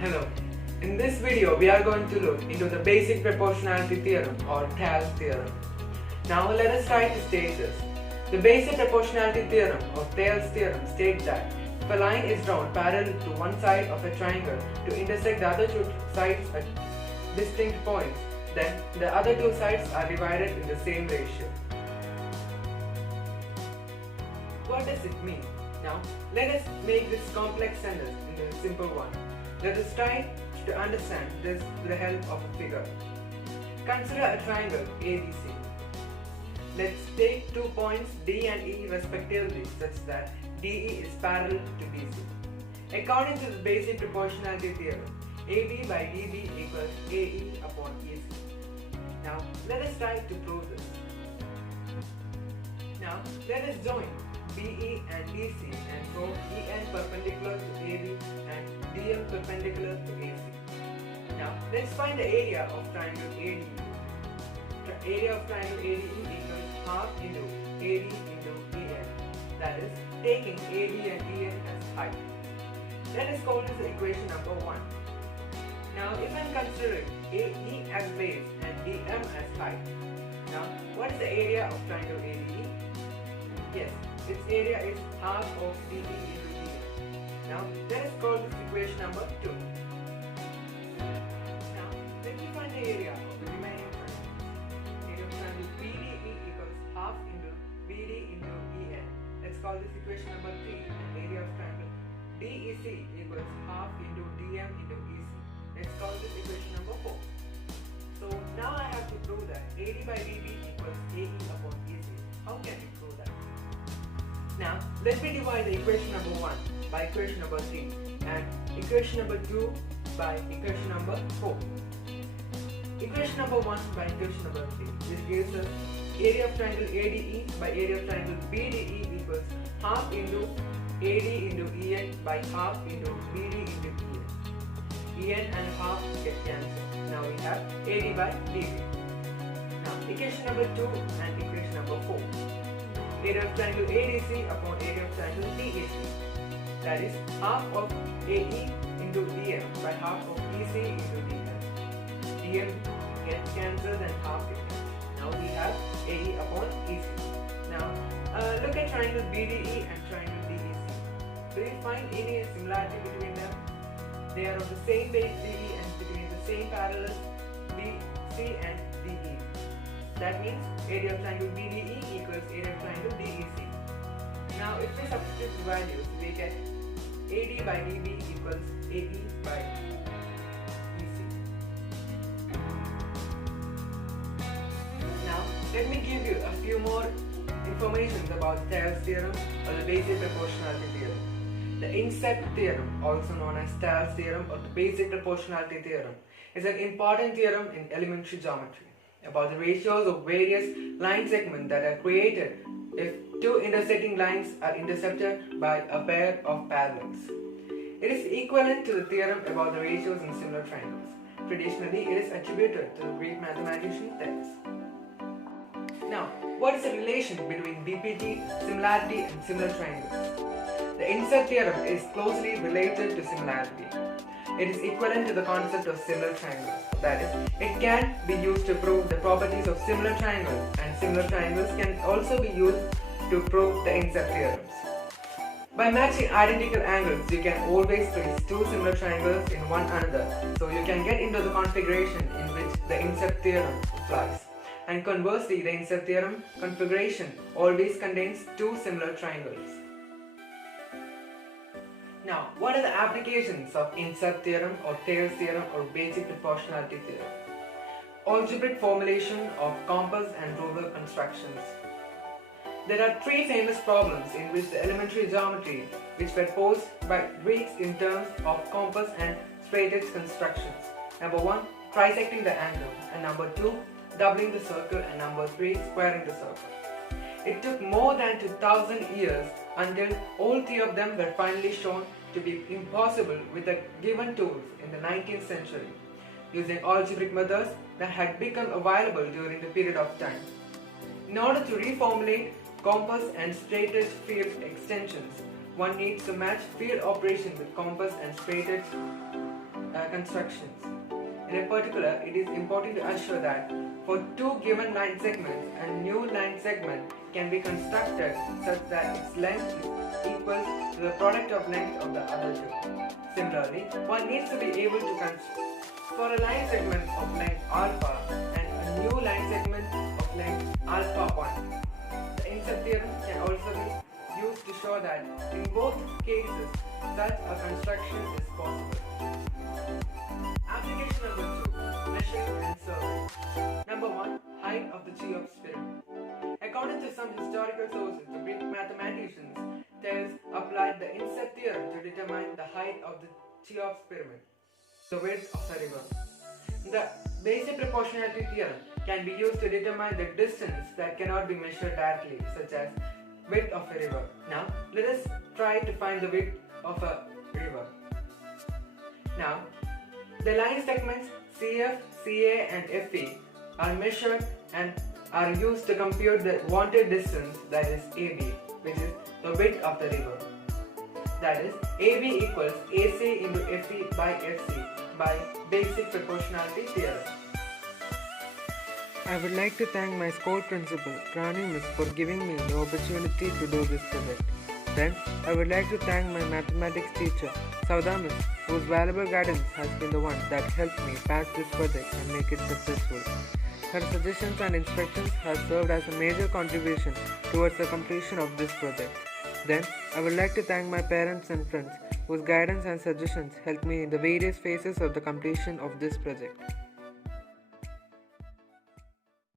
Hello. In this video, we are going to look into the Basic Proportionality Theorem or Thales Theorem. Now let us try to state this. The Basic Proportionality Theorem or Thales Theorem states that if a line is drawn parallel to one side of a triangle to intersect the other two sides at distinct points, then the other two sides are divided in the same ratio. What does it mean? Now, let us make this complex sentence into a simple one. Let us try to understand this with the help of a figure. Consider a triangle ABC. Let's take 2 points D and E respectively such that DE is parallel to BC. According to the basic proportionality theorem, AB by DB equals AE upon EC. Now, let us try to prove this. Now, let us join BE and DC and draw EN perpendicular to AB and DM perpendicular to AC. Now, let's find the area of triangle ADE. The area of triangle ADE equals half into AD into EN. That is, taking AD and EN as height. Let us call this equation number 1. Now, if I am considering AE as base and DM as height, now what is the area of triangle ADE? Yes, its area is half of DE into DM. Now, let us call this equation number 2. Now, let me find the area of the remaining triangles. Area of triangle BDE equals half into BD into EN. Let's call this equation number 3. And area of triangle DEC equals half into DM into EC. Let's call this equation number 4. So now I have to prove that AD by DB equals AE upon EC. How can we prove that? Now, let me divide the equation number 1 by equation number 3 and equation number 2 by equation number 4. Equation number 1 by equation number 3. This gives us area of triangle ADE by area of triangle BDE equals half into AD into EN by half into BD into EN. EN and half get cancelled. Now we have AD by DB. Now, equation number 2 and equation number 4. Area of triangle ADC upon area of triangle DEC. That is half of AE into DM by half of EC into DM. DM gets cancelled and half gets cancelled. Now we have AE upon EC. Now look at triangle BDE and triangle DEC. Do you find any similarity between them? They are of the same base DE and between the same parallels BC and DE. That means area of triangle BDE equals area of triangle DEC. Now if we substitute the values, we get AD by DB equals AE by EC. Now let me give you a few more information about Thales theorem or the basic proportionality theorem. The inset theorem, also known as Thales theorem or the basic proportionality theorem, is an important theorem in elementary geometry about the ratios of various line segments that are created if two intersecting lines are intercepted by a pair of parallels. It is equivalent to the theorem about the ratios in similar triangles. Traditionally, it is attributed to the Greek mathematician Thales. Now, what is the relation between BPT, similarity and similar triangles? The inset theorem is closely related to similarity. It is equivalent to the concept of similar triangles. That is, it can be used to prove the properties of similar triangles, and similar triangles can also be used to prove the inset theorems. By matching identical angles, you can always place two similar triangles in one another, so you can get into the configuration in which the inset theorem applies. And conversely, the inset theorem configuration always contains two similar triangles. Now, what are the applications of inset theorem or Thales theorem or basic proportionality theorem? Algebraic formulation of compass and ruler constructions. There are three famous problems in which the elementary geometry which were posed by Greeks in terms of compass and straight edge constructions. Number 1, trisecting the angle, and number 2, doubling the circle, and number 3, squaring the circle. It took more than 2000 years until all three of them were finally shown to be impossible with the given tools in the 19th century, using algebraic methods that had become available during the period of time. In order to reformulate compass and straight edge field extensions, one needs to match field operation with compass and straight edge constructions. In particular, it is important to assure that for two given line segments, a new line segment can be constructed such that its length is equal to the product of length of the other two. Similarly, one needs to be able to construct for a line segment of length alpha and a new line segment of length alpha 1. The insert theorem can also be used to show that in both cases such a construction is possible. Application number 2, measuring and survey. Number 1, height of the Cheops pyramid. According to some historical sources, the Greek mathematicians Thales applied the insert theorem to determine the height of the Cheops pyramid, the width of the river. The basic proportionality theorem can be used to determine the distance that cannot be measured directly, such as width of a river. Now, let us try to find the width of a river. Now, the line segments CF, CA and FE are measured and are used to compute the wanted distance, that is AB, which is the width of the river. That is, AB equals AC into FE by FC by Basic Proportionality Theorem. I would like to thank my school principal, Rani Miss, for giving me the opportunity to do this project. Then, I would like to thank my mathematics teacher, Savitha Miss, whose valuable guidance has been the one that helped me pass this project and make it successful. Her suggestions and instructions have served as a major contribution towards the completion of this project. Then, I would like to thank my parents and friends whose guidance and suggestions helped me in the various phases of the completion of this project.